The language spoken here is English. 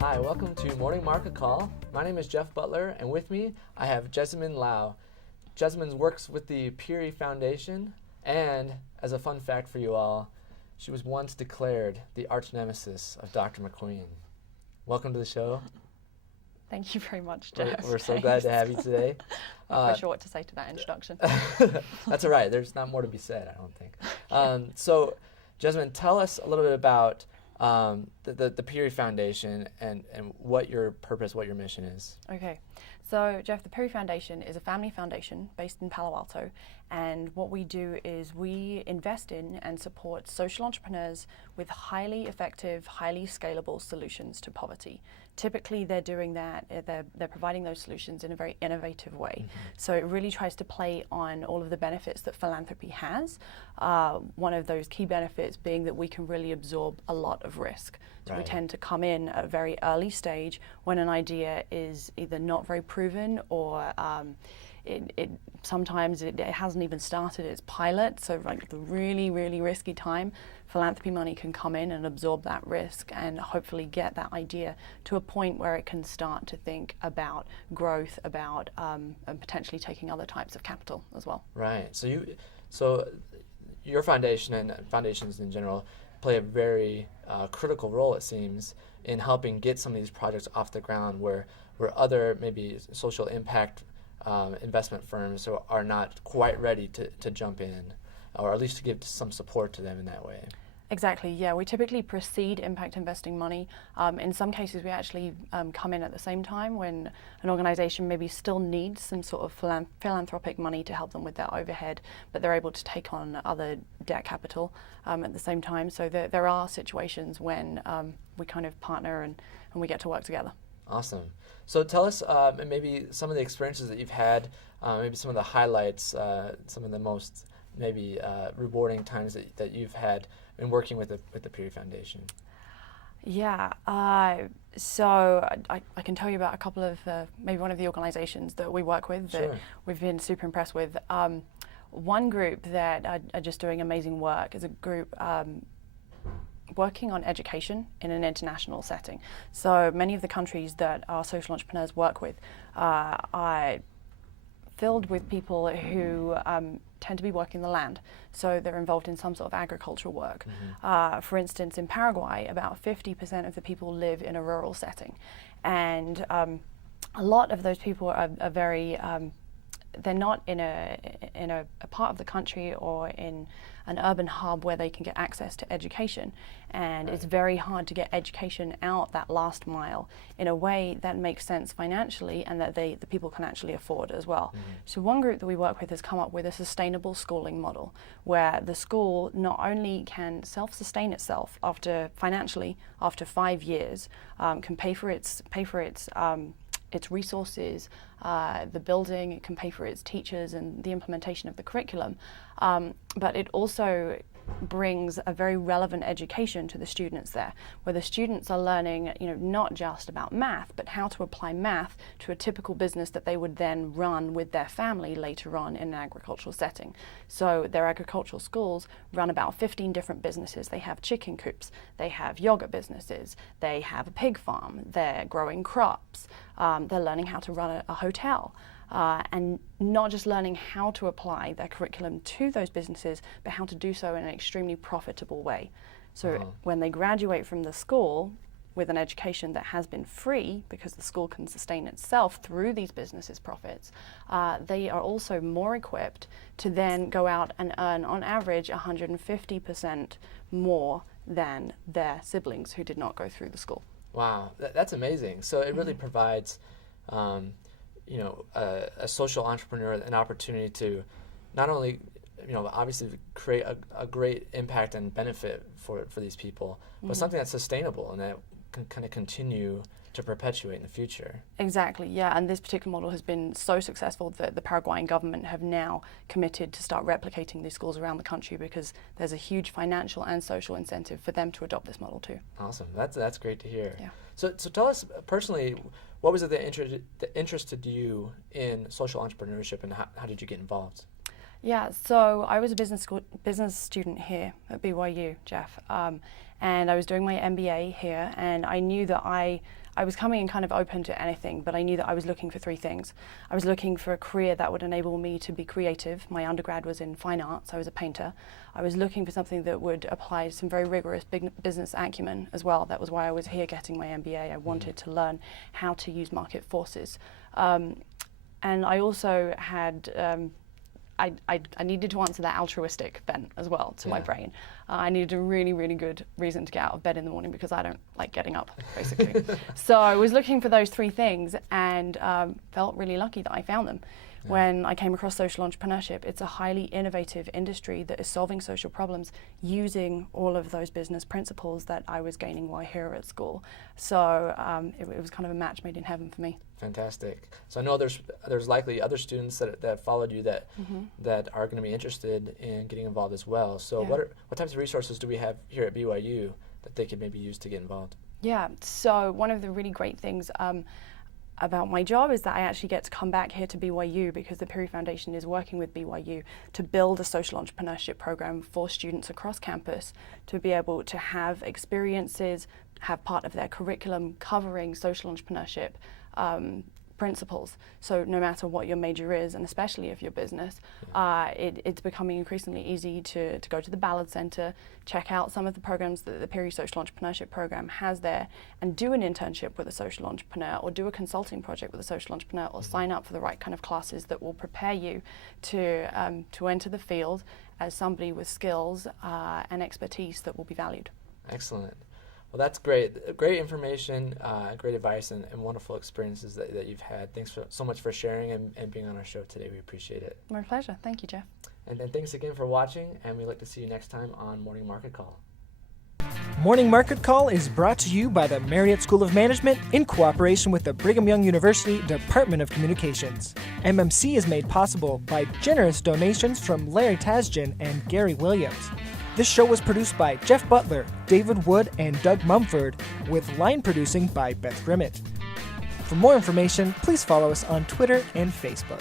Hi, welcome to Morning Market Call. My name is Jeff Butler, and with me I have Jezmine Lau. Jezmine works with the Peri Foundation, and as a fun fact for you all, she was once declared the arch nemesis of Dr. McQueen. Welcome to the show. Thank you very much, Jeff. We're so glad to have you today. I'm not quite sure what to say to that introduction. That's all right. There's not more to be said, I don't think. So, Jezmine, tell us a little bit about the Peri Foundation and what your purpose, what your mission is. Okay. So, Jeff, the Peri Foundation is a family foundation based in Palo Alto, and what we do is we invest in and support social entrepreneurs with highly effective, highly scalable solutions to poverty. Typically, they're doing that, they're providing those solutions in a very innovative way. Mm-hmm. So it really tries to play on all of the benefits that philanthropy has. One of those key benefits being that we can really absorb a lot of risk. So we tend to come in at a very early stage when an idea is either not very proven or sometimes it hasn't even started its pilot. So like the really, really risky time, philanthropy money can come in and absorb that risk and hopefully get that idea to a point where it can start to think about growth, about and potentially taking other types of capital as well. Right. So your foundation and foundations in general play a very critical role, it seems, in helping get some of these projects off the ground where other maybe social impact investment firms are not quite ready to jump in, or at least to give some support to them in that way. Exactly, yeah. We typically precede impact investing money. In some cases, we actually come in at the same time when an organization maybe still needs some sort of philanthropic money to help them with their overhead, but they're able to take on other debt capital at the same time. So there are situations when we kind of partner and we get to work together. Awesome. So tell us maybe some of the experiences that you've had, maybe some of the highlights, some of the most maybe rewarding times that you've had in working with the Peri Foundation. Yeah, so I can tell you about a couple of, maybe one of the organizations that we work with that we've been super impressed with. One group that are just doing amazing work is a group working on education in an international setting. So many of the countries that our social entrepreneurs work with are filled with people who tend to be working the land. So they're involved in some sort of agricultural work. Mm-hmm. For instance, in Paraguay, about 50% of the people live in a rural setting. And a lot of those people are very, they're not in a part of the country or in an urban hub where they can get access to education. And it's very hard to get education out that last mile in a way that makes sense financially and that the people can actually afford as well. Mm-hmm. So one group that we work with has come up with a sustainable schooling model where the school not only can self-sustain itself financially after 5 years, can pay for its resources, the building, it can pay for its teachers and the implementation of the curriculum, but it also brings a very relevant education to the students there, where the students are learning, not just about math, but how to apply math to a typical business that they would then run with their family later on in an agricultural setting. So their agricultural schools run about 15 different businesses. They have chicken coops, they have yogurt businesses, they have a pig farm, they're growing crops, they're learning how to run a hotel. And not just learning how to apply their curriculum to those businesses, but how to do so in an extremely profitable way. So when they graduate from the school with an education that has been free, because the school can sustain itself through these businesses' profits, they are also more equipped to then go out and earn, on average, 150% more than their siblings who did not go through the school. Wow, that's amazing. So it really provides a social entrepreneur an opportunity to not only, obviously create a great impact and benefit for these people, but something that's sustainable and that can kind of continue to perpetuate in the future. Exactly, yeah, and this particular model has been so successful that the Paraguayan government have now committed to start replicating these schools around the country because there's a huge financial and social incentive for them to adopt this model too. Awesome, that's great to hear. Yeah. So tell us personally, what was it that interested you in social entrepreneurship, and how did you get involved? Yeah, so I was a business student here at BYU, Jeff, and I was doing my MBA here, and I knew that I I was coming in kind of open to anything, but I knew that I was looking for three things. I was looking for a career that would enable me to be creative. My undergrad was in fine arts. I was a painter. I was looking for something that would apply some very rigorous business acumen as well. That was why I was here getting my MBA. I wanted to learn how to use market forces. And I also had, I needed to answer that altruistic bent as well to my brain. I needed a really, really good reason to get out of bed in the morning because I don't like getting up, basically. So I was looking for those three things and felt really lucky that I found them. When I came across social entrepreneurship, it's a highly innovative industry that is solving social problems using all of those business principles that I was gaining while here at school. So it was kind of a match made in heaven for me. Fantastic. So I know there's likely other students that followed you that that are going to be interested in getting involved as well. So what types of resources do we have here at BYU that they could maybe use to get involved? Yeah. So one of the really great things about my job is that I actually get to come back here to BYU because the Peri Foundation is working with BYU to build a social entrepreneurship program for students across campus to be able to have experiences, have part of their curriculum covering social entrepreneurship principles. So no matter what your major is, and especially if you're business, it's becoming increasingly easy to go to the Ballard Center, check out some of the programs that the Peri Social Entrepreneurship Program has there, and do an internship with a social entrepreneur, or do a consulting project with a social entrepreneur, or sign up for the right kind of classes that will prepare you to enter the field as somebody with skills and expertise that will be valued. Excellent. Well, that's great. Great information, great advice, and wonderful experiences that you've had. Thanks so much for sharing and being on our show today. We appreciate it. My pleasure. Thank you, Jeff. And thanks again for watching, and we'd like to see you next time on Morning Market Call. Morning Market Call is brought to you by the Marriott School of Management in cooperation with the Brigham Young University Department of Communications. MMC is made possible by generous donations from Larry Tasjan and Gary Williams. This show was produced by Jeff Butler, David Wood, and Doug Mumford, with line producing by Beth Grimmett. For more information, please follow us on Twitter and Facebook.